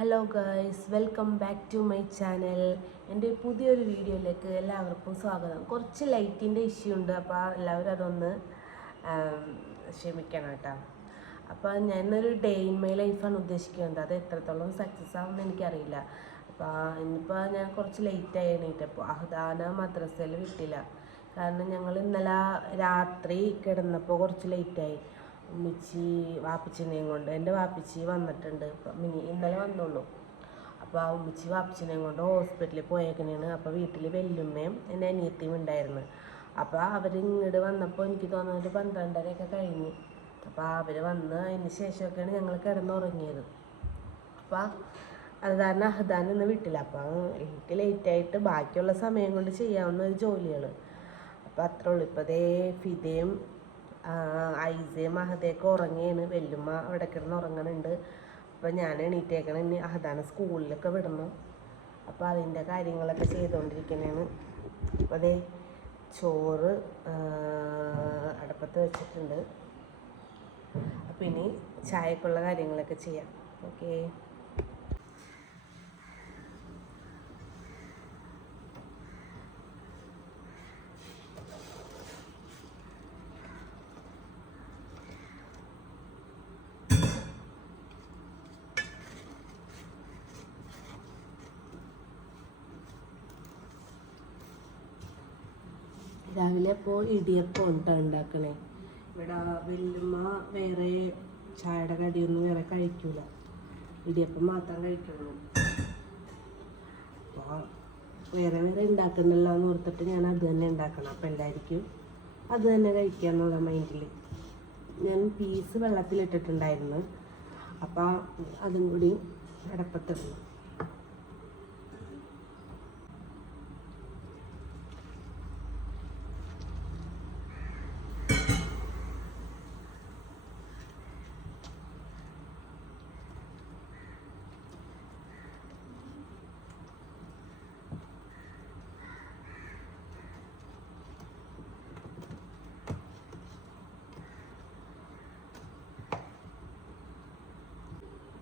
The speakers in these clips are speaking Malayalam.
Hello guys, welcome back to my channel. എൻ്റെ പുതിയൊരു വീഡിയോയിലേക്ക് എല്ലാവർക്കും സ്വാഗതം. കുറച്ച് ലൈറ്റിൻ്റെ ഇഷ്യൂ ഉണ്ട്, അപ്പോൾ എല്ലാവരും അതൊന്ന് ക്ഷമിക്കണം കേട്ടോ. അപ്പോൾ ഞാനൊരു ഡേ ഇൻ മൈ ലൈഫാണ് ഉദ്ദേശിക്കുന്നത്. അത് എത്രത്തോളം സക്സസ് ആവുമെന്ന് എനിക്കറിയില്ല. അപ്പോൾ ഇന്നിപ്പോൾ ഞാൻ കുറച്ച് ലേറ്റായി എണീറ്റപ്പോൾ അഹ്ദാന മദ്രസയിൽ വിട്ടില്ല. കാരണം ഞങ്ങൾ ഇന്നലെ രാത്രി കിടന്നപ്പോൾ കുറച്ച് ലേറ്റായി. ഉമ്മിച്ചി വാപ്പിച്ചിനെയും കൊണ്ട്, എൻ്റെ വാപ്പിച്ചി വന്നിട്ടുണ്ട്, ഇന്നലെ വന്നുള്ളൂ. അപ്പോൾ ആ ഉമ്മിച്ചി വാപ്പിച്ചിനെയും കൊണ്ട് ഹോസ്പിറ്റലിൽ പോയേക്കണേണ്. അപ്പോൾ വീട്ടിൽ വെല്ലുമ്മയും എൻ്റെ അനിയത്തിയും ഉണ്ടായിരുന്നു. അപ്പോൾ അവർ ഇങ്ങോട്ട് വന്നപ്പോൾ എനിക്ക് തോന്നുന്നത് 12:30 കഴിഞ്ഞു. അപ്പോൾ അവർ വന്ന് അതിന് ശേഷമൊക്കെയാണ് ഞങ്ങൾ കിടന്നുറങ്ങിയത്. അപ്പോൾ അത് കാരണം അഹ്ദാൻ ഇന്ന് വിട്ടില്ല. അപ്പോൾ എനിക്ക് ലേറ്റായിട്ട് ബാക്കിയുള്ള സമയം കൊണ്ട് ചെയ്യാവുന്ന ഒരു ജോലികൾ. അപ്പോൾ അത്രേ ഉള്ളൂ. ഇപ്പോൾ അതേ ഫിദയും ഐസയും അഹദയൊക്കെ ഉറങ്ങിയാണ്. വെല്ലുമ്മ അവിടെ കിടന്ന് ഉറങ്ങണുണ്ട്. അപ്പോൾ ഞാൻ എണീറ്റേക്കണം. ഇനി അഹദാനെ സ്കൂളിലൊക്കെ വിടണം. അപ്പോൾ അതിൻ്റെ കാര്യങ്ങളൊക്കെ ചെയ്തുകൊണ്ടിരിക്കുന്നതാണ്. അപ്പോൾ അതേ ചോറ് അടുപ്പത്ത് വെച്ചിട്ടുണ്ട്. അപ്പോൾ ഇനി ചായക്കുള്ള കാര്യങ്ങളൊക്കെ ചെയ്യാം. ഓക്കേ. രാവിലെ അപ്പോൾ ഇടിയപ്പം ഉണ്ടാക്കണേ. ഇവിടെ വെല്ലുമ്മ വേറെ ചായയുടെ കടിയൊന്നും വേറെ കഴിക്കൂല, ഇടിയപ്പം മാത്രം കഴിക്കുള്ളൂ. അപ്പോൾ വേറെ ഉണ്ടാക്കണ്ടല്ലോ എന്ന് ഓർത്തിട്ട് ഞാൻ അത് തന്നെ ഉണ്ടാക്കണം. അപ്പോൾ എല്ലാവർക്കും അത് തന്നെ കഴിക്കുക എന്നുള്ള മൈൻഡിൽ ഞാൻ പീസ് വെള്ളത്തിലിട്ടിട്ടുണ്ടായിരുന്നു. അപ്പോൾ അതും കൂടി അടപ്പത്തിടണം.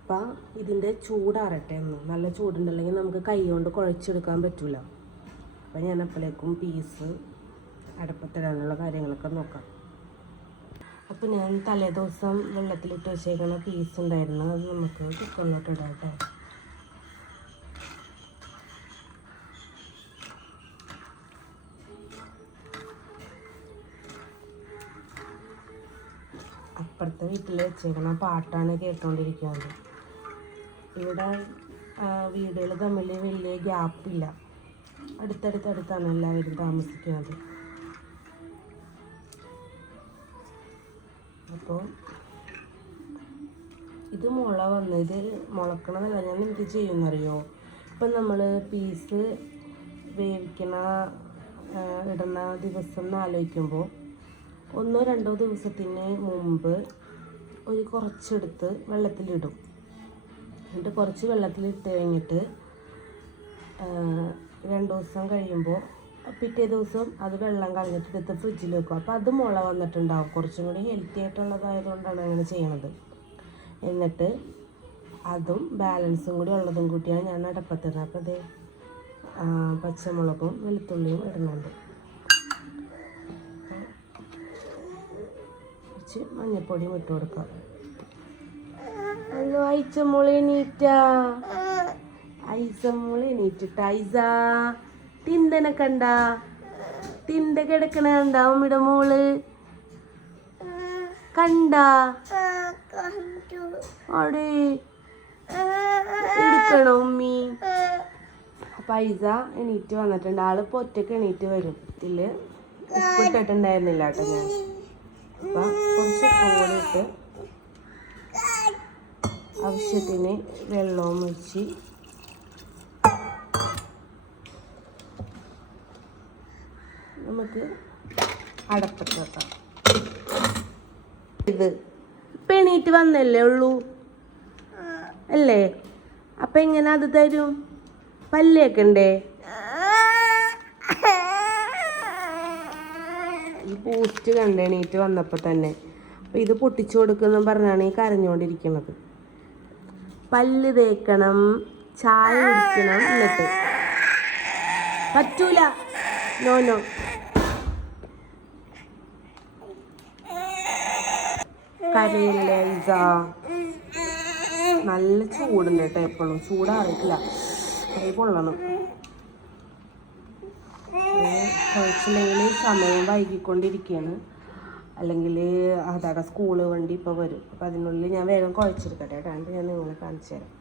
അപ്പം ഇതിൻ്റെ ചൂടാറട്ടെ എന്ന്. നല്ല ചൂടുണ്ടല്ലെങ്കിൽ നമുക്ക് കൈ കൊണ്ട് കുഴച്ചെടുക്കാൻ പറ്റില്ല. അപ്പം ഞാൻ അപ്പോഴേക്കും പീസ് അടുപ്പത്തിടാനുള്ള കാര്യങ്ങളൊക്കെ നോക്കാം. അപ്പോൾ ഞാൻ തലേദിവസം വെള്ളത്തിലിട്ട് വെച്ചേക്കുന്ന പീസ് ഉണ്ടായിരുന്നു. അത് നമുക്ക് കുക്കറിലോട്ട് ഇടാട്ടെ. അപ്പുറത്തെ വീട്ടിൽ വെച്ചേക്കുന്ന പാട്ടാണ് കേട്ടുകൊണ്ടിരിക്കുന്നത്. ഇവിടെ വീടുകൾ തമ്മിൽ വലിയ ഗ്യാപ്പില്ല, അടുത്തടുത്താണ് എല്ലാവരും താമസിക്കുന്നത്. അപ്പോൾ ഇത് ഇത് മുളക്കണമെന്നല്ല, ഞാൻ എന്ത് ചെയ്യുമെന്നറിയോ? ഇപ്പം നമ്മൾ പീസ് ഇടുന്ന ദിവസം എന്ന് ആലോചിക്കുമ്പോൾ 1-2 ദിവസത്തിന് മുമ്പ് കുറച്ചെടുത്ത് വെള്ളത്തിലിടും. എന്നിട്ട് കുറച്ച് വെള്ളത്തിലിട്ട് കഴിഞ്ഞിട്ട് 2 ദിവസം കഴിയുമ്പോൾ പിറ്റേ ദിവസം അത് വെള്ളം കളഞ്ഞിട്ട് എടുത്ത് ഫ്രിഡ്ജിൽ വെക്കും. അപ്പോൾ അത് മുള വന്നിട്ടുണ്ടാവും. കുറച്ചും കൂടി ഹെൽത്തി ആയിട്ടുള്ളതായതുകൊണ്ടാണ് അങ്ങനെ ചെയ്യണത്. എന്നിട്ട് അതും ബാലൻസും കൂടി ഉള്ളതും കൂട്ടിയാണ് ഞാൻ അടപ്പത്തിടുന്നത്. അപ്പോൾ അത് പച്ചമുളകും വെളുത്തുള്ളിയും ഇടുന്നുണ്ട്. കുറച്ച് മഞ്ഞപ്പൊടിയും ഇട്ട് കൊടുക്കാം. അയ്യോ, ഐസമോളെ എണീറ്റിട്ട ഐസ തിന്തനെ കണ്ട, തിണ്ട കിടക്കണ കണ്ട ഉമ്മിയുടെ മോള് കണ്ട അവിടെ എടുക്കണോ ഉമ്മി? അപ്പം ഐസ എണീറ്റ് വന്നിട്ടുണ്ട്. ആള് പൊറ്റക്ക് എണീറ്റ് വരും. ഇതില് ഉപ്പിട്ടിട്ടുണ്ടായിരുന്നില്ല കേട്ടോ ഞാൻ. അപ്പം കുറച്ച് ഉപ്പ് ആവശ്യത്തിന് വെള്ളവും ഒഴിച്ച് നമുക്ക് അടപ്പത്ത് വെക്കാം. ഇത് ഇപ്പം എണീറ്റ് വന്നല്ലേ ഉള്ളൂ അല്ലേ? അപ്പം എങ്ങനെ അത് തരും? പല്ലിയൊക്കെ ഉണ്ടേ. ഈ പോസ്റ്റ് കണ്ട് എണീറ്റ് വന്നപ്പോൾ തന്നെ. അപ്പോൾ ഇത് പൊട്ടിച്ചു കൊടുക്കുമെന്നും പറഞ്ഞാണ് ഈ കരഞ്ഞുകൊണ്ടിരിക്കുന്നത്. പല്ല് തേക്കണം, ചായ കുടിക്കണം. എന്നിട്ട് പറ്റൂല. No no. കരയില്ലേ ഐസ? നല്ല ചൂടുണ്ട് കേട്ടോ. എപ്പോഴും ചൂടാറിയിട്ടില്ല. കൈ കൊള്ളണം. കുഴച്ചില്ലെങ്കിൽ സമയം വൈകിക്കൊണ്ടിരിക്കുകയാണ്. അല്ലെങ്കിൽ അതാടെ സ്കൂള് വണ്ടി ഇപ്പോൾ വരും. അപ്പം അതിനുള്ളിൽ ഞാൻ വേഗം കുഴച്ചെടുക്കട്ടെ കേട്ടോ. എന്നിട്ട് ഞാൻ നിങ്ങളെ കാണിച്ചു തരാം.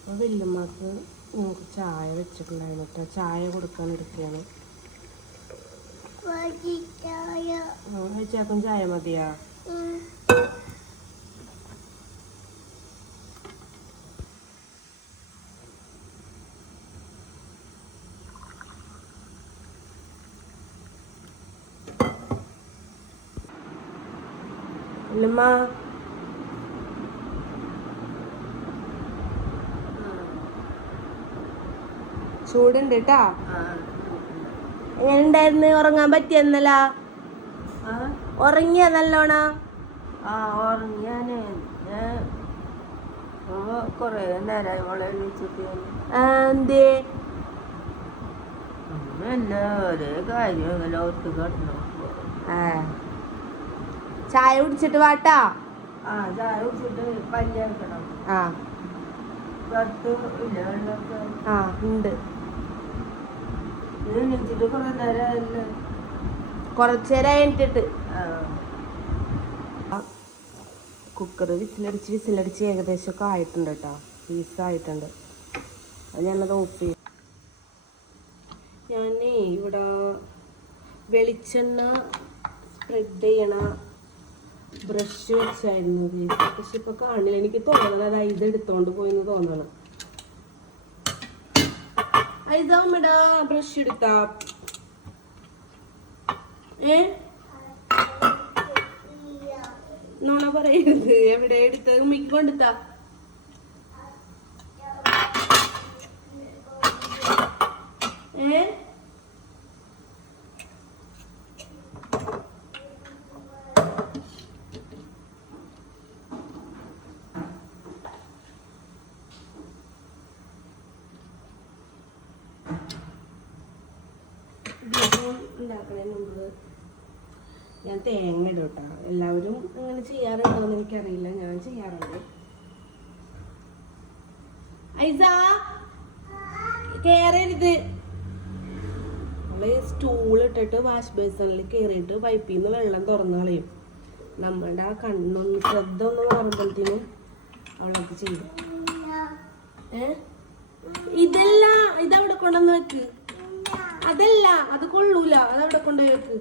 അപ്പോൾ വല്യമ്മക്ക് ഞങ്ങൾക്ക് ചായ വെച്ചിട്ടുണ്ടായിരുന്നു കേട്ടോ. ചായ കൊടുക്കാൻ എടുക്കുകയാണ്. ചേക്കും ചായ മതിയാ? വല്യമ്മ ചൂടുണ്ട് കേട്ടാ. എങ്ങനെ ഉണ്ടായിരുന്നു? ഉറങ്ങാൻ പറ്റിയെന്നല്ല? ഉറങ്ങിയ നല്ലോണം? ഉറങ്ങിയാന് കൊറേ നേരമായി മോളെ വിളിച്ചിട്ട്. എന്തേ? ഒരേ കാര്യം ഇങ്ങനെ ഒത്തു കിടന്നു. ചായ കുടിച്ചിട്ട് വാട്ടാ. ചായ കുടിച്ചിട്ട് പല്ലേക്കണം. ഇല്ല വെള്ളമൊക്കെ ഉണ്ട്. എണീച്ചിട്ട് കുറെ നേരമായില്ലേ? കുറച്ചേരായി എണീറ്റിട്ട്. കുക്കർ വിസിലടിച്ച് ഏകദേശമൊക്കെ ആയിട്ടുണ്ട് കേട്ടോ. പീസായിട്ടുണ്ട്. അത് ഞാനത് ഓഫ് ചെയ്യും. ഞാൻ ഇവിടെ വെളിച്ചെണ്ണ സ്പ്രെഡ് ചെയ്യണ ബ്രഷ് വെച്ചായിരുന്നു. പക്ഷെ ഇപ്പൊ കാണില്ല. എനിക്ക് തോന്നണത് അത് ഇത് എടുത്തോണ്ട് പോയിന്ന് തോന്നണം. ഇതാവുമ്പടാ ബ്രഷ് എടുത്താ നോണ പറയരുത്. എവിടെ എടുത്ത ഉമ്മിക്ക് കൊണ്ടുത്താ? ഉണ്ടാക്കുന്നതിന് മുമ്പ് ഞാൻ തേങ്ങ ഇടും കേട്ടോ. എല്ലാവരും അങ്ങനെ ചെയ്യാറുണ്ടോന്ന് എനിക്കറിയില്ല. ഞാൻ ചെയ്യാറുണ്ട്. ഐസ കേറരുത്. നമ്മള് സ്റ്റൂൾ ഇട്ടിട്ട് വാഷ് ബേസിനിൽ കയറിയിട്ട് പൈപ്പിൽ നിന്ന് വെള്ളം തുറന്നു കളയും. നമ്മളുടെ ആ കണ്ണൊന്ന് ശ്രദ്ധ ഒന്ന് മാറുമ്പോഴത്തേനും അവളൊക്കെ ചെയ്യും. ഇതല്ല, ഇതവിടെ കൊണ്ടുവന്ന് വെക്ക്. അതല്ല, അത് കൊള്ളൂല. അതവിടെ കൊണ്ടുപോയി വെക്ക്.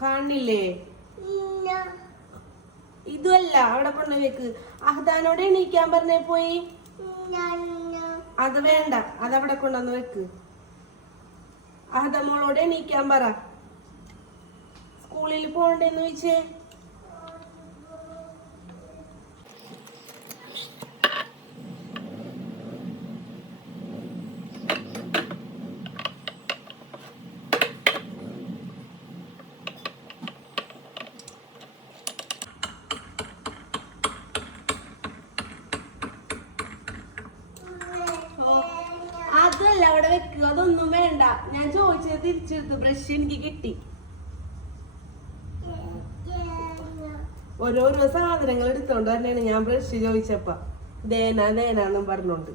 കാണില്ലേ? ഇതുമല്ല, അവിടെ കൊണ്ടുവെക്ക്. അഹ്ദാനോട് എണീക്കാൻ പറഞ്ഞേ പോയി. അത് വേണ്ട, അതവിടെ കൊണ്ടുവന്ന് വെക്ക്. അഹദമോളോട് എണീക്കാൻ പറ. സ്കൂളിൽ പോകണ്ടെന്ന് ചോദിച്ചേ. അതല്ല അവിടെ വെക്കുക. അതൊന്നും വേണ്ട. ഞാൻ ചോദിച്ചത് തിരിച്ചെടുത്തു. ബ്രഷ് എനിക്ക് കിട്ടി. ഓരോരോ സാധനങ്ങൾ എടുത്തോണ്ട് തന്നെയാണ് ഞാൻ ബ്രഷ് ചോദിച്ചപ്പ. ദേനാന്നും പറഞ്ഞോണ്ട്.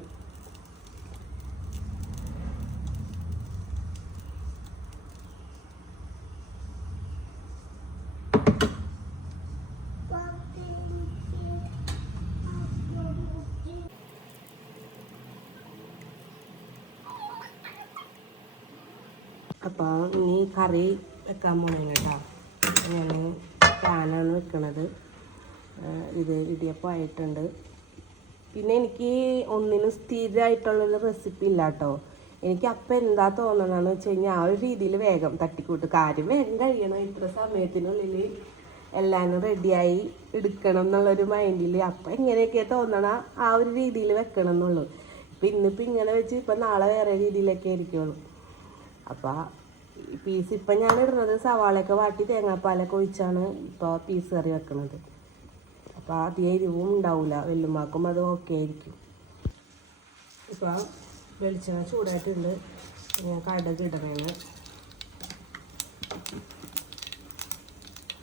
അപ്പോൾ ഇനി കറി വെക്കാൻ പോകണം കേട്ടോ. ഞാൻ പാനാണ് വെക്കണത്. ഇത് ഇടിയപ്പം ആയിട്ടുണ്ട്. പിന്നെ എനിക്ക് ഒന്നിനും സ്ഥിരമായിട്ടുള്ളൊരു റെസിപ്പി ഇല്ല കേട്ടോ. എനിക്ക് അപ്പം എന്താ തോന്നണമെന്ന് വെച്ച് കഴിഞ്ഞാൽ ആ ഒരു രീതിയിൽ വേഗം തട്ടിക്കൂട്ട് കാര്യം വേഗം കഴിയണം, ഇത്ര സമയത്തിനുള്ളിൽ എല്ലാവരും റെഡിയായി എടുക്കണം എന്നുള്ളൊരു മൈൻഡിൽ അപ്പം എങ്ങനെയൊക്കെ തോന്നണ ആ ഒരു രീതിയിൽ വെക്കണം എന്നുള്ളൂ. ഇപ്പം ഇന്നിപ്പോൾ ഇങ്ങനെ വെച്ച് ഇപ്പം നാളെ വേറെ രീതിയിലൊക്കെ ആയിരിക്കുള്ളൂ. അപ്പോൾ പീസ് ഇപ്പം ഞാൻ ഇടുന്നത് സവാളയൊക്കെ വാട്ടി തേങ്ങാപ്പാലൊക്കെ ഒഴിച്ചാണ് ഇപ്പോൾ പീസ് കറി വെക്കുന്നത്. അപ്പോൾ അധികം എരിവും ഉണ്ടാവില്ല, വെല്ലുമാക്കും അത് ഓക്കെ ആയിരിക്കും. ഇപ്പോൾ വെളിച്ചെണ്ണ ചൂടായിട്ടുണ്ട്. ഞാൻ കടുക് ഇടണേന്ന്.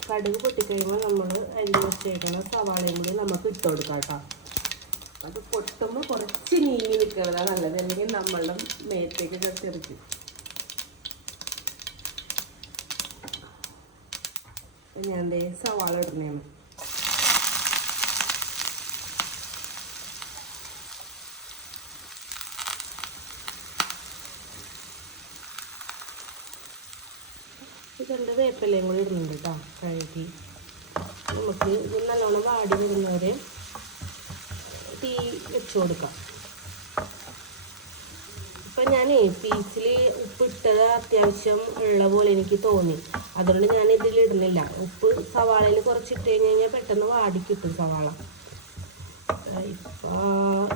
കടുക് പൊട്ടിക്കഴിയുമ്പോൾ നമ്മൾ അരിഞ്ഞ് വെച്ചേക്കണം സവാളയും കൂടി നമുക്ക് ഇട്ട് കൊടുക്കാം കേട്ടോ. അത് പൊട്ടുമ്പോൾ കുറച്ച് നീങ്ങി നിൽക്കുന്നതാണ് നല്ലത്, അല്ലെങ്കിൽ നമ്മളുടെ മേത്തേക്ക് തെറിക്കും. ഞാൻ സവാള ഇടുന്നതാണ്. രണ്ട് വേപ്പിലയും കൂടി ഇടുന്നുണ്ട് കേട്ടോ. കഴുകി നമുക്ക് ഇത് നല്ലോണം വാടി വരുന്നവരെ തീ വെച്ച് കൊടുക്കാം. ഇപ്പം ഞാൻ പീസിൽ ഉപ്പിട്ടത് അത്യാവശ്യം ഉള്ള പോലെ എനിക്ക് തോന്നി, അതുകൊണ്ട് ഞാൻ ഇതിൽ ഇടുന്നില്ല. ഉപ്പ് സവാളയിൽ കുറച്ചിട്ട് കഴിഞ്ഞാൽ പെട്ടെന്ന് വാടിക്കിട്ടും സവാള.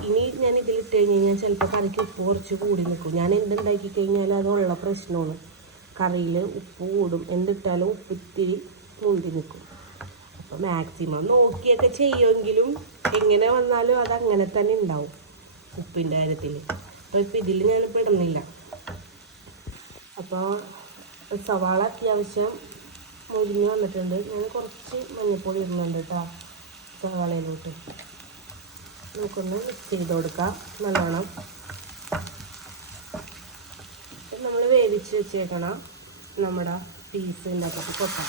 ഇനി ഞാൻ ഇതിലിട്ട് കഴിഞ്ഞാൽ ചിലപ്പോൾ കറിക്ക് ഉപ്പ് കുറച്ച് കൂടി നിൽക്കും. ഞാൻ എന്തുണ്ടാക്കി കഴിഞ്ഞാൽ അതുള്ള പ്രശ്നമാണ്. കറിയിൽ ഉപ്പ് കൂടും, എന്തിട്ടാലും ഉപ്പ് ഇത്തിരി മുന്തി നിൽക്കും. അപ്പോൾ മാക്സിമം നോക്കിയൊക്കെ ചെയ്യുമെങ്കിലും എങ്ങനെ വന്നാലും അതങ്ങനെ തന്നെ ഉണ്ടാവും ഉപ്പിൻ്റെ കാര്യത്തിൽ. അപ്പോൾ ഇപ്പം ഇതിൽ ഞാനിപ്പോൾ ഇടുന്നില്ല. അപ്പോൾ സവാള അത്യാവശ്യം മുരിഞ്ഞ് വന്നിട്ടുണ്ട്. ഞാൻ കുറച്ച് മഞ്ഞൾപ്പൊടി ഇടുന്നുണ്ട് കേട്ടോ സവാളയിലോട്ട്. നമുക്കൊന്ന് മിക്സ് ചെയ്ത് കൊടുക്കാം നല്ലോണം. നമ്മൾ വേവിച്ച് വെച്ചേക്കണം നമ്മുടെ പീസ് ഉണ്ടാക്കി കൊട്ടാം.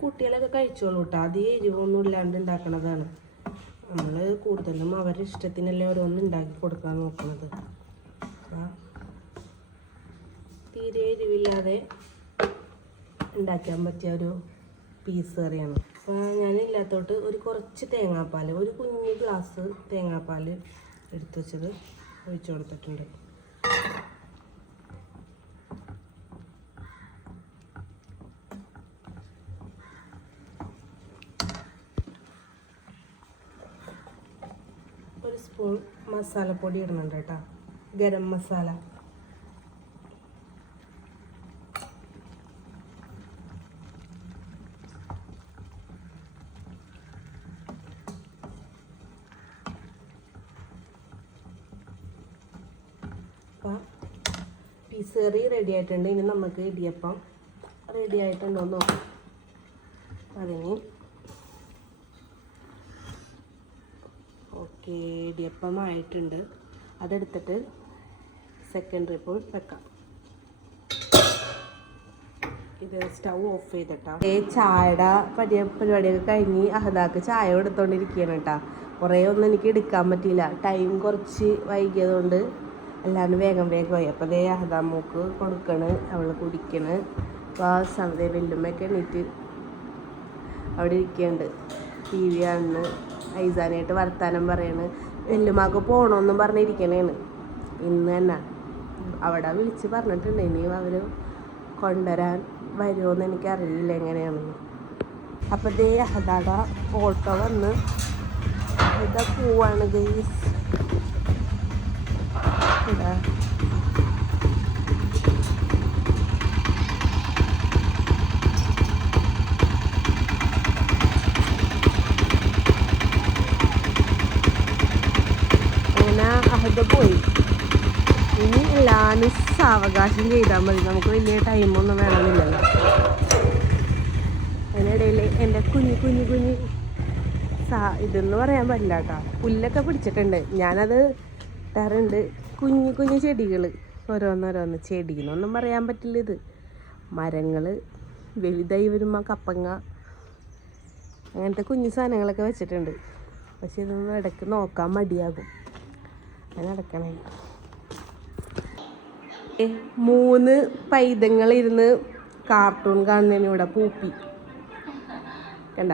കുട്ടികളൊക്കെ കഴിച്ചോളൂ കേട്ടോ. അധികം എരിവൊന്നും ഇല്ലാണ്ട് ഉണ്ടാക്കണതാണ്. നമ്മൾ കൂടുതലും അവരുടെ ഇഷ്ടത്തിനല്ലേ ഓരോന്നും ഉണ്ടാക്കി കൊടുക്കാൻ നോക്കുന്നത്. തീരെ എരിവില്ലാതെ ഉണ്ടാക്കാൻ പറ്റിയ ഒരു പീസ് കറിയാണ്. അപ്പോൾ ഞാനില്ലാത്തോട്ട് ഒരു കുറച്ച് തേങ്ങാപ്പാൽ, ഒരു കുഞ്ഞു ഗ്ലാസ് തേങ്ങാപ്പാൽ എടുത്തു വെച്ചത് ഒഴിച്ചു കൊടുത്തിട്ടുണ്ട്. ഒരു സ്പൂൺ മസാലപ്പൊടി ഇടുന്നുണ്ട് കേട്ടോ, ഗരം മസാല. അപ്പം പീസ് കറി റെഡി ആയിട്ടുണ്ട്. ഇനി നമുക്ക് ഇടിയപ്പം റെഡി ആയിട്ടുണ്ടോ എന്ന് നോക്കാം. അതിന് ഓക്കെ, ഇടിയപ്പമായിട്ടുണ്ട്. അതെടുത്തിട്ട് സെക്കൻഡ് ട്രിപ്പ് വെക്കാം. ഇത് സ്റ്റൗ ഓഫ് ചെയ്തിട്ടാ. ചായയുടെ പരിപാടിയൊക്കെ കഴിഞ്ഞ് അഹദാക്ക് ചായ എടുത്തോണ്ടിരിക്കുകയാണ് കേട്ടോ. കുറേ ഒന്നും എനിക്ക് എടുക്കാൻ പറ്റിയില്ല, ടൈം കുറച്ച് വൈകിയതുകൊണ്ട് എല്ലാവരും വേഗം വേഗമായി. അപ്പോൾ അതേ അഹദാമ്മൂക്ക് കൊടുക്കണ്, അവൾ കുടിക്കണ്. അപ്പോൾ ആ സമയത്ത് വെല്ലുമ്മയൊക്കെ എണീറ്റ് അവിടെ ഇരിക്കുന്നുണ്ട്, ടി വി കാണുന്നു. ഐസാനായിട്ട് വർത്താനം പറയണ്. വെല്ലുമാക്ക് പോകണമെന്നും പറഞ്ഞിരിക്കണേണ് ഇന്ന് തന്നെ. അവിടെ വിളിച്ച് പറഞ്ഞിട്ടുണ്ട്, ഇനി അവർ കൊണ്ടുവരാൻ വരുമോയെന്ന് എനിക്കറിയില്ല എങ്ങനെയാണെന്ന്. അപ്പോൾ ദേ അഹദാട ഓട്ടോ വന്ന് ഇതാ പോവാണ് ഗൈസ്. ഇതാ അത് പോയി. ഇനി എല്ലാവരും സാവകാശം ചെയ്താൽ മതി, നമുക്ക് വലിയ ടൈമൊന്നും വേണമെന്നില്ലല്ലോ. അതിനിടയിൽ എൻ്റെ കുഞ്ഞു ഇതെന്ന് പറയാൻ പറ്റില്ല കേട്ടോ, പുല്ലൊക്കെ പിടിച്ചിട്ടുണ്ട്. ഞാനത് തരുന്നുണ്ട്. കുഞ്ഞു ചെടികൾ, ഓരോന്നോരോന്ന് ചെടിയെന്നൊന്നും പറയാൻ പറ്റില്ല. ഇത് മരങ്ങൾ വലുതായി വരുമ്പോൾ കപ്പങ്ങ അങ്ങനത്തെ കുഞ്ഞു സാധനങ്ങളൊക്കെ വെച്ചിട്ടുണ്ട്. പക്ഷെ ഇതൊന്നും ഇടയ്ക്ക് നോക്കാൻ മടിയാകും. അങ്ങനെ നടക്കണേ. 3 പൈതങ്ങളിരുന്ന് കാർട്ടൂൺ കാണുന്നതിന് ഇവിടെ പൂപ്പി കണ്ട.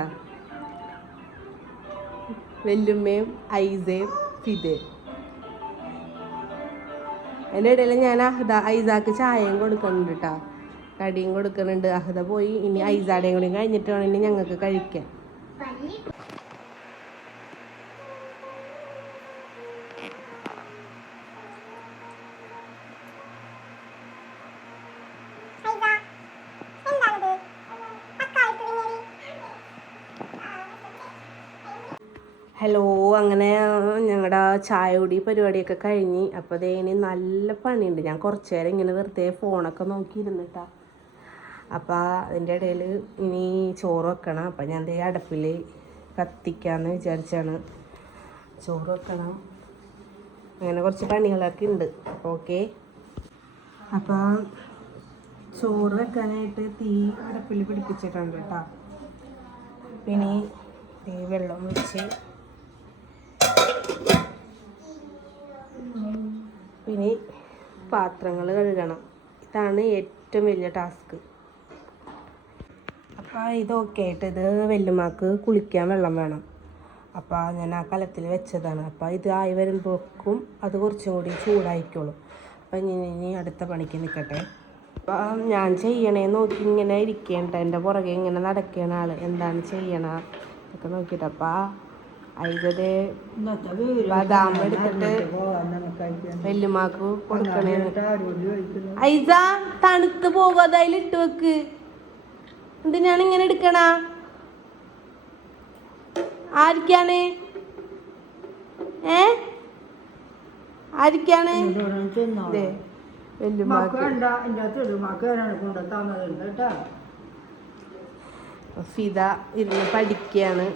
വെല്ലുമ്മയും ഐസയും ഫിദയും. അതിൻ്റെ ഇടയിൽ ഞാൻ ഐസാക്ക് ചായയും കൊടുക്കുന്നുണ്ട് കേട്ടോ, കടിയും കൊടുക്കുന്നുണ്ട്. അഹദ പോയി. ഇനി ഐസാടേയും കൂടി കഴിഞ്ഞിട്ട് വേണം ഇനി ഞങ്ങൾക്ക് കഴിക്കാൻ. ഹലോ, അങ്ങനെ ഞങ്ങളുടെ ചായ കുടി പരിപാടിയൊക്കെ കഴിഞ്ഞ്. അപ്പോൾ അതേ ഇനി നല്ല പണിയുണ്ട്. ഞാൻ കുറച്ച് നേരം ഇങ്ങനെ വെറുതെ ഫോണൊക്കെ നോക്കിയിരുന്നിട്ടാ. അപ്പോൾ അതിൻ്റെ ഇടയിൽ ഇനി ചോറ് വെക്കണം. അപ്പം ഞാൻ ദേ അടുപ്പിൽ കത്തിക്കാമെന്ന് വിചാരിച്ചാണ്. ചോറ് വെക്കണം, അങ്ങനെ കുറച്ച് പണികളൊക്കെ ഉണ്ട്. അപ്പോൾ ഓക്കെ. അപ്പോൾ ചോറ് വെക്കാനായിട്ട് തീ അടുപ്പിൽ പിടിപ്പിച്ചിട്ടുണ്ട് കേട്ടോ. പിന്നെ വെള്ളം വെച്ച് പിന്നെ പാത്രങ്ങൾ കഴുകണം. ഇതാണ് ഏറ്റവും വലിയ ടാസ്ക്. അപ്പോൾ ഇതൊക്കെ ആയിട്ട് ഇത് വെല്ലുമാക്ക് കുളിക്കാൻ വെള്ളം വേണം. അപ്പോൾ ഞാൻ ആ കലത്തിൽ വെച്ചതാണ്. അപ്പോൾ ഇത് ആയി വരുമ്പോഴേക്കും അത് കുറച്ചും കൂടി ചൂടായിക്കോളും. അപ്പം ഇനി അടുത്ത പണിക്ക് നിൽക്കട്ടെ. അപ്പം ഞാൻ ചെയ്യണേ നോക്കി ഇങ്ങനെ ഇരിക്കേണ്ട, എൻ്റെ പുറകെ ഇങ്ങനെ നടക്കണ ആൾ എന്താണ് ചെയ്യണ ഒക്കെ നോക്കിയിട്ട്. അപ്പം അതിൻ്റെ ബദാം എടുത്തിട്ട് വെല്ലുമാക്ക് കൊടുക്കണേ. ഐസ തണുത്ത് പോകും, അതിലിട്ട് വെക്ക്. എന്തിനാണ് ഇങ്ങനെ എടുക്കണ? ആർക്കാണ് ആർക്കാണ് ഫിദ ഇരുന്ന് പഠിക്കുകയാണ്.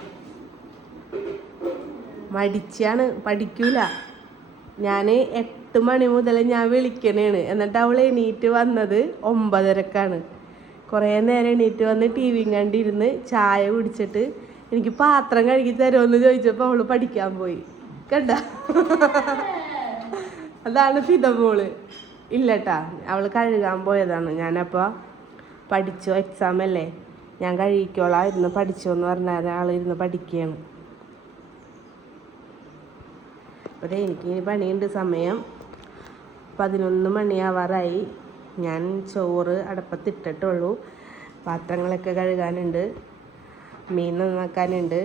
മടിച്ചാണ്, പഠിക്കൂല. ഞാൻ 8 മണി മുതൽ ഞാൻ വിളിക്കണേണ്. എന്നിട്ട് അവൾ എണീറ്റ് വന്നത് 9:30ക്കാണ്. കുറേ നേരം എണീറ്റ് വന്ന് ടി വിയും കണ്ടിരുന്ന് ചായ കുടിച്ചിട്ട് എനിക്ക് പാത്രം കഴുകി തരുമെന്ന് ചോദിച്ചപ്പോൾ അവൾ പഠിക്കാൻ പോയി. കണ്ട, അതാണ് ഫിദ മോള്. ഇല്ലട്ടാ, അവൾ കഴുകാൻ പോയതാണ്. ഞാനപ്പോൾ പഠിച്ചോ, എക്സാം അല്ലേ, ഞാൻ കഴുകിക്കോളാം, ഇരുന്ന് പഠിച്ചോ എന്ന് പറഞ്ഞാൽ ആൾ ഇരുന്ന് പഠിക്കുകയാണ്. അപ്പോൾ എനിക്കിനി പണിയുണ്ട്. സമയം 11 മണിയാവാറായി. ഞാൻ ചോറ് അടുപ്പത്തിട്ടിട്ടുള്ളൂ. പാത്രങ്ങളൊക്കെ കഴുകാനുണ്ട്, മീൻ നന്നാക്കാനുണ്ട്,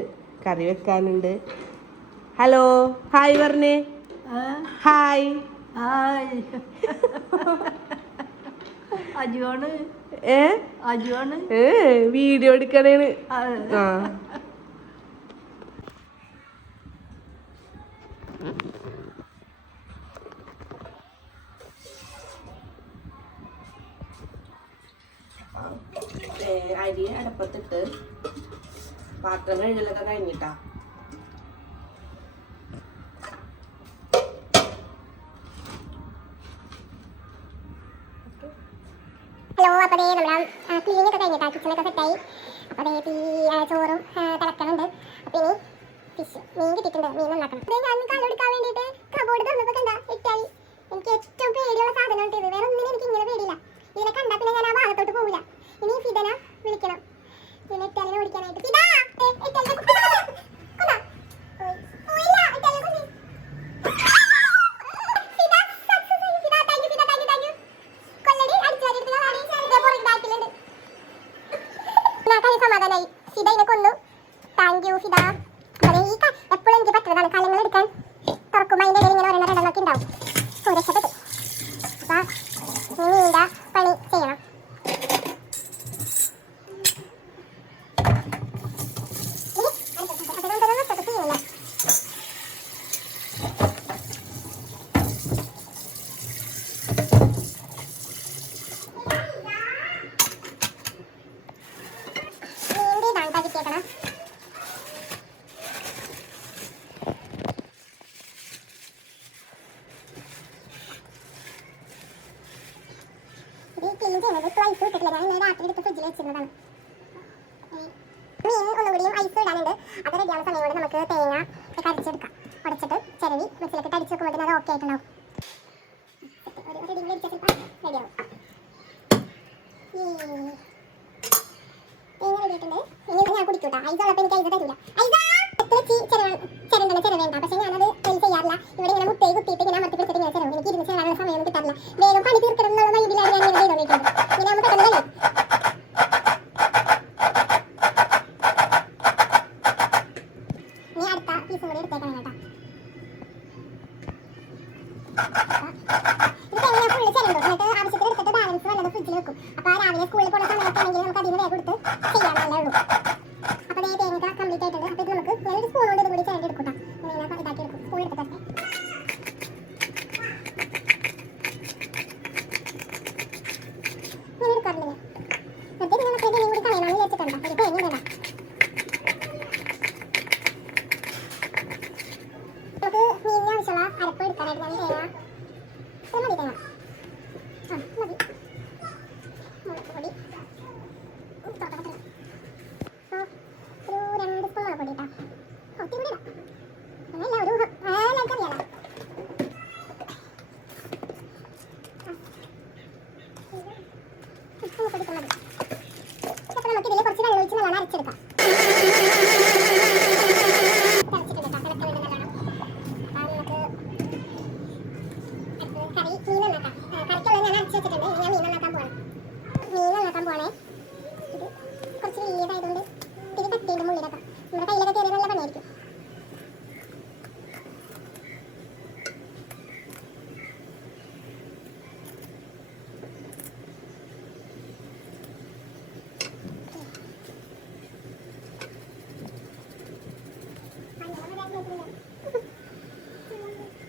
കറി വെക്കാനുണ്ട്. ഹലോ, ഹായ് പറഞ്ഞേ. ഹായ്. വീഡിയോ എടുക്കണേണ്. ആ അരി അടുപ്പത്തിട്ട് പാത്രം കഴുകലൊക്കെ കഴിഞ്ഞിട്ടാ. ഹലോ, അപ്പോൾ നമ്മുടെ ക്ലീനിങ് ഒക്കെ കഴിഞ്ഞിട്ടാ, കിച്ചണൊക്കെ സെറ്റായി. അപ്പോൾ തീ ചോറും തിളക്കണുണ്ട്. അപ്പോൾ ഇനി ഫിഷ് മീൻ കിട്ടിയിട്ടുണ്ട്, മീൻ നന്നാക്കണം. ഞാൻ കാലെടുക്കാൻ വേണ്ടിയിട്ട് കബോർഡ് തുറന്നപ്പോൾ കണ്ട ഇട്ടാലി. എനിക്ക് ഏറ്റവും പേടിയുള്ള സാധനം ഉണ്ട് ഇത്. വേറെ ഒന്നിനും എനിക്ക് ഇങ്ങനെ പേടിയില്ല. ഇതിനെ കണ്ടാൽ പിന്നെ ഞാൻ ആ ഭാഗത്തോട്ട് പോവില്ല. ഇനി ഫിദനെ വിളിക്കണം, ഇതിനെ ഇറ്റാലിനെ ഓടിക്കാനായിട്ട്. സമാധാനായി. ഫിദ ഇതിനെ കൊന്നു. Thank you Fida. എപ്പോഴും എനിക്ക് പറ്റുന്നതാണ് കലങ്ങൾ എടുക്കാൻ. തുറക്കുമ്പോൾ അതിൻ്റെ ഇടയിൽ ഇങ്ങനെ ഒരെണ്ണം രണ്ടെണ്ണമൊക്കെ ഉണ്ടാവും. രക്ഷപ്പെട്ടു. അപ്പം നീണ്ട പണി ചെയ്യണം. ക്ലീൻ ചെയ്യുന്നത്. ഇപ്പോൾ ഐസ് ഇട്ടിട്ടില്ല, ഞാൻ ഇന്നലെ രാത്രി എടുത്ത് ഫ്രിഡ്ജിൽ വെച്ചിരുന്നതാണ്. മീൻ ഒന്നുകൂടിയും ഐസ് ഇടാനുണ്ട്. അത് റെഡിയാവുന്ന സമയം കൊണ്ട് നമുക്ക് തേങ്ങ കടിച്ചെടുക്കാം. ഉടച്ചിട്ട് ചിരവി മിക്സിയിലേക്ക് അടിച്ച് വെക്കുമ്പോൾ അത് ഓക്കെ ആയിട്ടുണ്ടാവും. ഒരു ഡിഗ്രി അടിച്ചാൽ റെഡിയാവും. തേങ്ങ റെഡിയായിട്ടുണ്ട്. ഇനി ഞാൻ കുടിക്കൂട്ടാ. ഐസ് ഉള്ളപ്പോൾ എനിക്ക് ഐസ് തരില്ല. ചിരവേണ്ട, പക്ഷേ ഞാനത് ചെയ്യാറില്ല. ഇവിടെ ഇങ്ങനെ മുട്ടയെ കുത്തിയിട്ട് ഇങ്ങനെ അമർത്തി പിടിച്ചിട്ട് ഇങ്ങനെ ചിരവും. എനിക്ക് ഇരുന്ന് ചിരവാനുള്ള സമയമൊന്നും കിട്ടാറില്ല. വേഗം പണി തീർക്കണം എന്നുള്ള മൈൻഡിലാണ് ഞാൻ ഇങ്ങനെ ചെയ്തോണ്ടിരിക്കുന്നത്. ഇങ്ങനെ നമുക്ക് പെട്ടെന്നല്ലേ പീസും കൂടി എടുത്തേക്കണം കേട്ടോ. ഇത് തേങ്ങ ഫുള്ള് ചിരണ്ടു. എന്നിട്ട് ആവശ്യത്തിന് എടുത്തിട്ട് ബാലൻസ് വല്ലത് ഫ്രിഡ്ജിൽ വെക്കും. അപ്പോൾ രാവിലെ സ്കൂളിൽ പോകുന്ന സമയത്താണെങ്കിൽ നമുക്ക് അതിന് വേഗം എടുത്ത് ചെയ്യാനല്ലേ ഉള്ളൂ. അപ്പോൾ അതേ തേങ്ങ കംപ്ലീറ്റ് ആയിട്ടുണ്ട്. അപ്പോൾ ഇത് നമുക്ക് ഞാനൊരു സ്പൂൺ കൊണ്ട് ഇതും കൂടി ചിരണ്ടി എടുക്കും കേട്ടോ. ഇങ്ങനെ ഇതാക്കി എടുക്കും. സ്പൂൺ എടുത്തിട്ട് ഞാൻ എടുക്കാറില്ലേ. എന്നിട്ട് നമുക്ക് തേങ്ങയും കൂടി കളയണമെന്ന് വിചാരിച്ചിട്ടുണ്ട്. ഒരു തേങ്ങ വേണ്ട. നമുക്ക് മീനിന് ആവശ്യമുള്ള അരപ്പ് എടുക്കാനായിട്ട് ഞാൻ തേങ്ങ മതി. തേങ്ങ മതി. മുളക് പൊടി ഒരു 2 സ്പൂൺ മുളക് പൊടി കേട്ടോ. ഒത്തിരി കൂടി ഇടാം. അങ്ങനെയല്ല, ഒരു എല്ലാവർക്കും അറിയാലോ. പൊടിക്കാൻ മതി. അപ്പോൾ നമുക്ക് ഇതിൽ കുറച്ച് വെള്ളം ഒഴിച്ച് നല്ലോണം അരച്ചെടുക്കാം.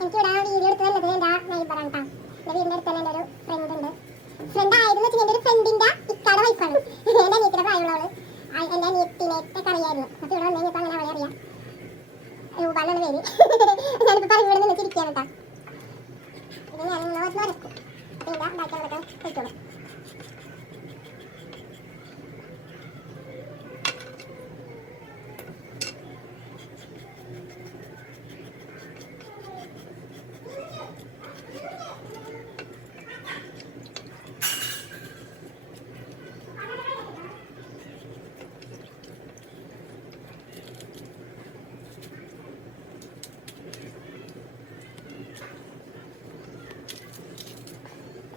എനിക്കിവിടെ വീഡിയോ എടുത്ത് തന്നത് എൻ്റെ നൈബറാണ് കേട്ടോ. എൻ്റെ വീടിൻ്റെ അടുത്ത് തന്നെ എൻ്റെ ഒരു ഫ്രണ്ട് ഉണ്ട്. ഫ്രണ്ട് ആയിരുന്നു വെച്ചാൽ എൻ്റെ ഒരു ഫ്രണ്ടിൻ്റെ ഇക്കാടെ വൈഫാണ്. എൻ്റെ അനിയത്തിൻ്റെ പ്രായമുള്ളവള്. എൻ്റെ അനിയത്തിനേറ്റൊക്കെ അറിയായിരുന്നു. അപ്പോൾ ഇവിടെ വന്നു കഴിഞ്ഞപ്പോൾ അങ്ങനെ അവളെ അറിയാം. രൂപ എന്നാണ് പേര്. ഞാനിപ്പോൾ പറയുമ്പോൾ നിന്ന് ചിരിക്കുകയാണ് കേട്ടോ. ഇത് ഞാൻ ഇങ്ങനെ വരക്കും. അപ്പോൾ ഇതാ ഉണ്ടാക്കി അവിടെയൊക്കെ കഴിച്ചോളൂ.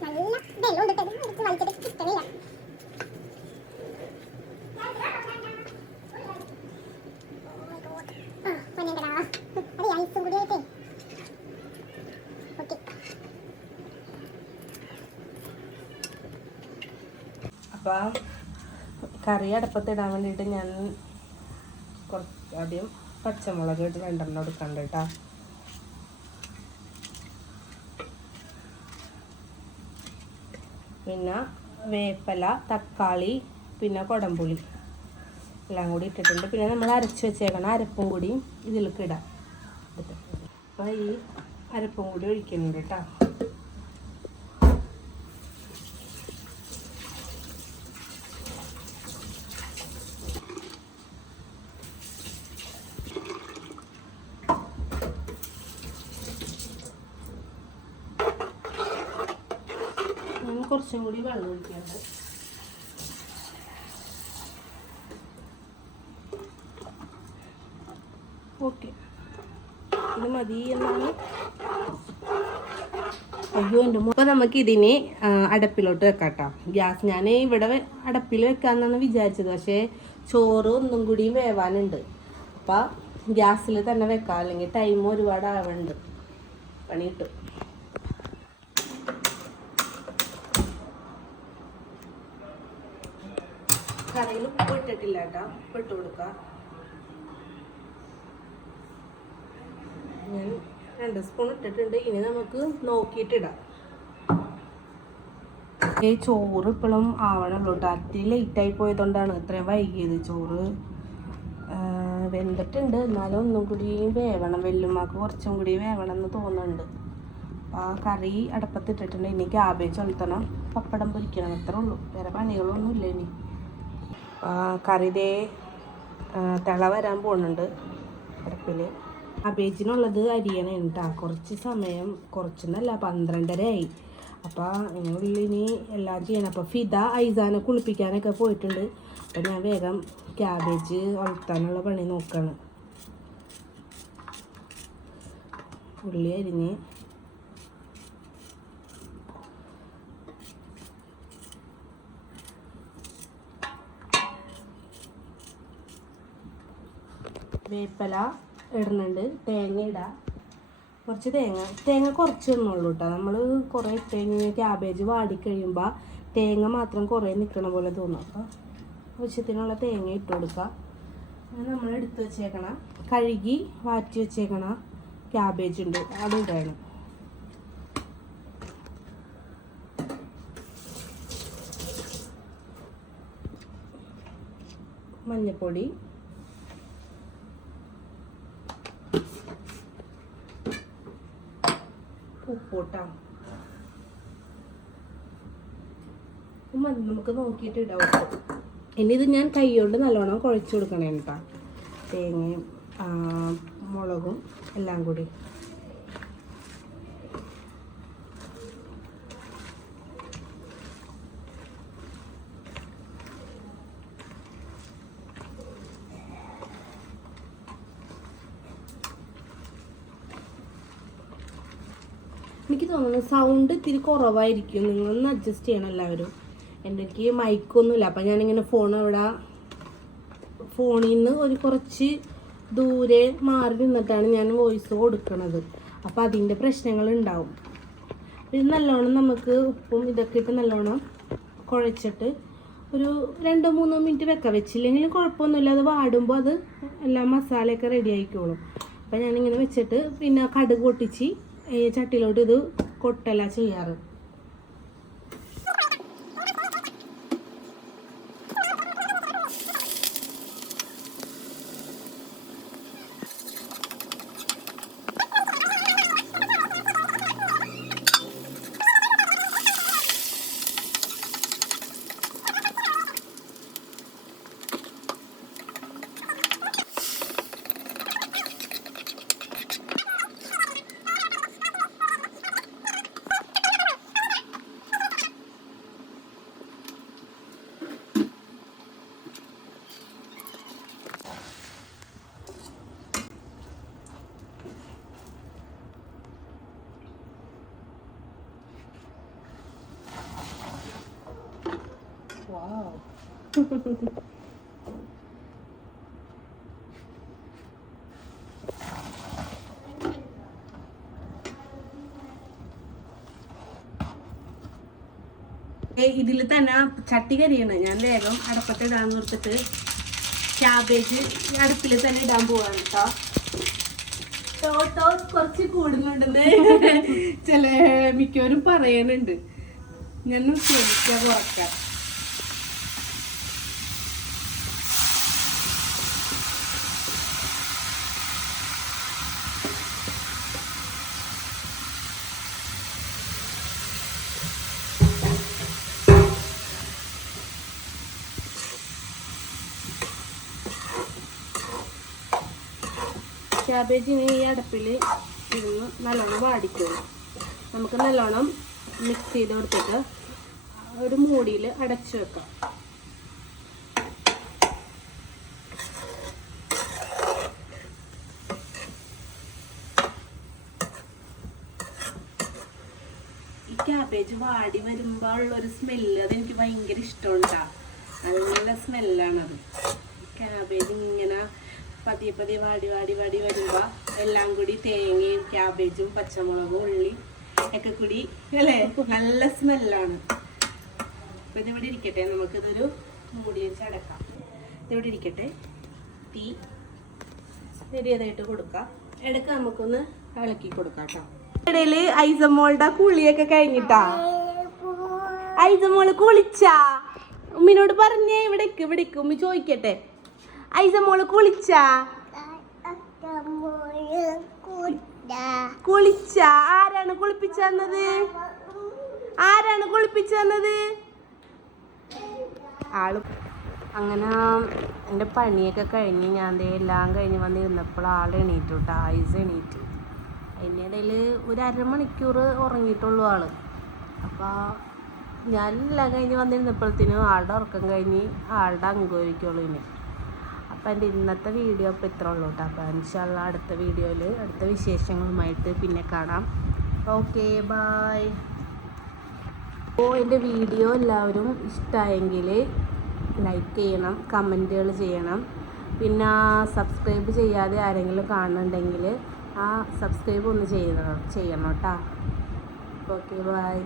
നല്ല വെള്ളം ഉണ്ട്. എടുത്ത് വലിച്ചിട്ട് ഇഷ്ടമില്ല. പന്നേണ്ടടാ, അത് ഐസും കൂടി ആയിട്ടേ ഓക്കെ. അപ്പോൾ കറി അടുപ്പത്തിടാൻ വേണ്ടിയിട്ട് ഞാൻ കുറച്ച് ആദ്യം പച്ചമുളക് ഇട്ട് 2 എടുക്കണ്ട കേട്ടോ. പിന്നെ വേപ്പില, തക്കാളി, പിന്നെ കുടംപുളി എല്ലാം കൂടി ഇട്ടിട്ടുണ്ട്. പിന്നെ നമ്മൾ അരച്ച് വെച്ചേക്കണം അരപ്പും കൂടി ഇതിലേക്ക് ഇടാം. അപ്പോൾ ഈ അരപ്പും കൂടി ഒഴിക്കുന്നുണ്ട് കേട്ടോ. കുറച്ചും കൂടി വെള്ളം ഒഴിക്കാണ്ട്. ഓക്കെ, ഇത് മതി എന്നാണ്. അയ്യോ എൻ്റെ അപ്പോൾ നമുക്ക് ഇതിന് അടപ്പിലോട്ട് വെക്കാം കേട്ടോ. ഗ്യാസ് ഞാൻ ഇവിടെ അടപ്പിൽ വെക്കാമെന്നാണ് വിചാരിച്ചത്. പക്ഷേ ചോറ് ഒന്നും കൂടിയും വേവാനുണ്ട്. അപ്പം ഗ്യാസിൽ തന്നെ വെക്കാം, അല്ലെങ്കിൽ ടൈം ഒരുപാട് ആവുന്നുണ്ട്. പണി കിട്ടും. കറിയിൽ ഉപ്പ് ഇട്ടിട്ടില്ല കേട്ടോ. ഉപ്പ് ഇട്ട് കൊടുക്കാം. ഞാൻ 2 സ്പൂൺ ഇട്ടിട്ടുണ്ട്. ഇനി നമുക്ക് നോക്കിയിട്ടിടാം. ഈ ചോറ് ഇപ്പോഴും ആവണല്ലോ കേട്ടോ. അത്തി ലേറ്റായി പോയതുകൊണ്ടാണ് ഇത്രയും വൈകിയത്. ചോറ് വെന്തിട്ടുണ്ട്, എന്നാലും ഒന്നും കൂടി വേവണം. വെല്ലുമാക്ക് കുറച്ചും കൂടി വേവണം എന്ന് തോന്നുന്നുണ്ട്. ആ കറി അടപ്പത്തിട്ടിട്ടുണ്ട്. ഇനി ക്യാബേജ് ഒലത്തണം, പപ്പടം പൊരിക്കണം, അത്രേ ഉള്ളൂ. വേറെ പണികളൊന്നും ഇല്ല ഇനി. കറി ദേ തിള വരാൻ പോകുന്നുണ്ട് അടുപ്പിൽ. ക്യാബേജിനുള്ളത് അരിയണം കേട്ടോ. കുറച്ച് സമയം, കുറച്ചെന്നല്ല 12:30 ആയി. അപ്പോൾ അതിനുള്ളിൽ ഇനി എല്ലാം ചെയ്യണം. അപ്പോൾ ഫിദ ഐസാനെ കുളിപ്പിക്കാനൊക്കെ പോയിട്ടുണ്ട്. അപ്പോൾ ഞാൻ വേഗം ക്യാബേജ് വളർത്താനുള്ള പണി നോക്കുകയാണ്. ഉള്ളി അരിഞ്ഞ് വേപ്പില ഇടുന്നുണ്ട്, തേങ്ങ ഇടാം, കുറച്ച് തേങ്ങ കുറച്ച് ഇടണുള്ളൂ കേട്ടോ. നമ്മൾ കുറേ ഇട്ട് കഴിഞ്ഞ് ക്യാബേജ് വാടിക്കഴിയുമ്പോൾ തേങ്ങ മാത്രം കുറേ നിൽക്കണ പോലെ തോന്നും. അപ്പോൾ ആവശ്യത്തിനുള്ള തേങ്ങ ഇട്ട് കൊടുക്കുക. നമ്മൾ എടുത്ത് വെച്ചേക്കണം, കഴുകി വാറ്റി വെച്ചേക്കണം ക്യാബേജ് ഉണ്ട്, അത് ഇടണം. മഞ്ഞൾപ്പൊടി, ഉപ്പൂട്ടാം, മതി, നമുക്ക് നോക്കിയിട്ട് ഇടാം ഉപ്പ്. ഇനി ഇത് ഞാൻ കൈ കൊണ്ട് നല്ലോണം കുഴച്ച് കൊടുക്കണേ കേട്ടോ. തേങ്ങയും മുളകും എല്ലാം കൂടി. എനിക്ക് തോന്നുന്നു സൗണ്ട് ഇത്തിരി കുറവായിരിക്കും, നിങ്ങളൊന്ന് അഡ്ജസ്റ്റ് ചെയ്യണം എല്ലാവരും. എനിക്ക് മൈക്കൊന്നുമില്ല, അപ്പം ഞാനിങ്ങനെ ഫോണിൽ നിന്ന് കുറച്ച് ദൂരെ മാറി നിന്നിട്ടാണ് ഞാൻ വോയിസ് കൊടുക്കുന്നത്. അപ്പം അതിൻ്റെ പ്രശ്നങ്ങളുണ്ടാവും. ഇത് നല്ലോണം നമുക്ക് ഉപ്പും ഇതൊക്കെ ഇട്ട് നല്ലോണം കുഴച്ചിട്ട് ഒരു 2-3 മിനിറ്റ് വെക്കാം. വെച്ചില്ലെങ്കിലും കുഴപ്പമൊന്നുമില്ല, അത് വാടുമ്പോൾ അത് എല്ലാം മസാലയൊക്കെ റെഡി ആയിക്കോളും. അപ്പം ഞാനിങ്ങനെ വെച്ചിട്ട് പിന്നെ കടുക് പൊട്ടിച്ച് ചട്ടിയിലോട്ട് ഇത് കൊട്ടല ചെയ്യാറ്. Wow. ഇതിൽ തന്നെ ചട്ടി കരിയാണ്. ഞാൻ വേഗം അടപ്പത്തിടാൻ നിർത്തിട്ട് ക്യാബേജ് അടുപ്പിൽ തന്നെ ഇടാൻ പോവാണ് കേട്ടോ. ടോട്ടോ കുറച്ച് കൂടുന്നുണ്ടെന്ന് മിക്കവരും പറയുന്നുണ്ട്. ഞാൻ ശ്രമിക്കാം കുറക്കാൻ. ക്യാബേജിന് ഈ അടുപ്പിൽ ഇരുന്ന് നല്ലോണം വാടിക്കണം. നമുക്ക് നല്ലോണം മിക്സ് ചെയ്ത് കൊടുത്തിട്ട് ഒരു മൂടിയിൽ അടച്ചു വെക്കാം. ഈ ക്യാബേജ് വാടി വരുമ്പോൾ ഉള്ളൊരു സ്മെല്ല് അതെനിക്ക് ഭയങ്കര ഇഷ്ടമുണ്ടാ. നല്ല സ്മെല്ലാണത്. ക്യാബേജ് ഇങ്ങനെ പതിയെ പതിയെ വാടി വരുമ്പോൾ എല്ലാം കൂടി തേങ്ങയും ക്യാബേജും പച്ചമുളകും ഉള്ളി ഒക്കെ കൂടി അല്ലേ നല്ല സ്മെല്ലാണ്. അപ്പോൾ ഇതിവിടെ ഇരിക്കട്ടെ, നമുക്കിതൊരു മൂടി വെച്ച് അടക്കാം. ഇതിവിടെ ഇരിക്കട്ടെ, തീ ചെറിയതായിട്ട് കൊടുക്കാം. ഇടയ്ക്ക് നമുക്കൊന്ന് ഇളക്കി കൊടുക്കാം കേട്ടോ. ഇടയിൽ ഐസമോളുടെ കുളിയൊക്കെ കഴിഞ്ഞിട്ടാ. ഐസമോള് കുളിച്ചാ? ഉമ്മിനോട് പറഞ്ഞേ ഇവിടേക്ക് ഉമ്മി ചോദിക്കട്ടെ. ഐസമോള് കുളിച്ചാ? കുളിച്ച ആരാണ് കുളിപ്പിച്ചത്? ആരാണ് കുളിപ്പിച്ചത്? ആള് അങ്ങനെ എൻ്റെ പണിയൊക്കെ കഴിഞ്ഞ് ഞാൻ എല്ലാം കഴിഞ്ഞ് വന്നിരുന്നപ്പോൾ ആൾ എണീറ്റു കേട്ടോ. ആയിസ് എണീറ്റു. അതിനിടയിൽ ഒരു അരമണിക്കൂർ ഉറങ്ങിയിട്ടുള്ളൂ ആള്. അപ്പോൾ ഞാനെല്ലാം കഴിഞ്ഞ് വന്നിരുന്നപ്പോഴത്തേനും ആളുടെ ഉറക്കം കഴിഞ്ഞ് ആളുടെ അങ്കുവരിക്കുള്ളൂ ഇനി. അപ്പോൾ എൻ്റെ ഇന്നത്തെ വീഡിയോ അപ്പോൾ ഇത്ര ഉള്ളൂ കേട്ടോ. അപ്പോൾ ഇൻഷാല്ലാ അടുത്ത വീഡിയോയിൽ അടുത്ത വിശേഷങ്ങളുമായിട്ട് പിന്നെ കാണാം. Okay bye. അപ്പോൾ എൻ്റെ വീഡിയോ എല്ലാവരും ഇഷ്ടമായെങ്കിൽ ലൈക്ക് ചെയ്യണം, കമൻറ്റുകൾ ചെയ്യണം. പിന്നെ സബ്സ്ക്രൈബ് ചെയ്യാതെ ആരെങ്കിലും കാണുന്നുണ്ടെങ്കിൽ ആ സബ്സ്ക്രൈബ് ഒന്ന് ചെയ്യണം കേട്ടോ. Okay bye.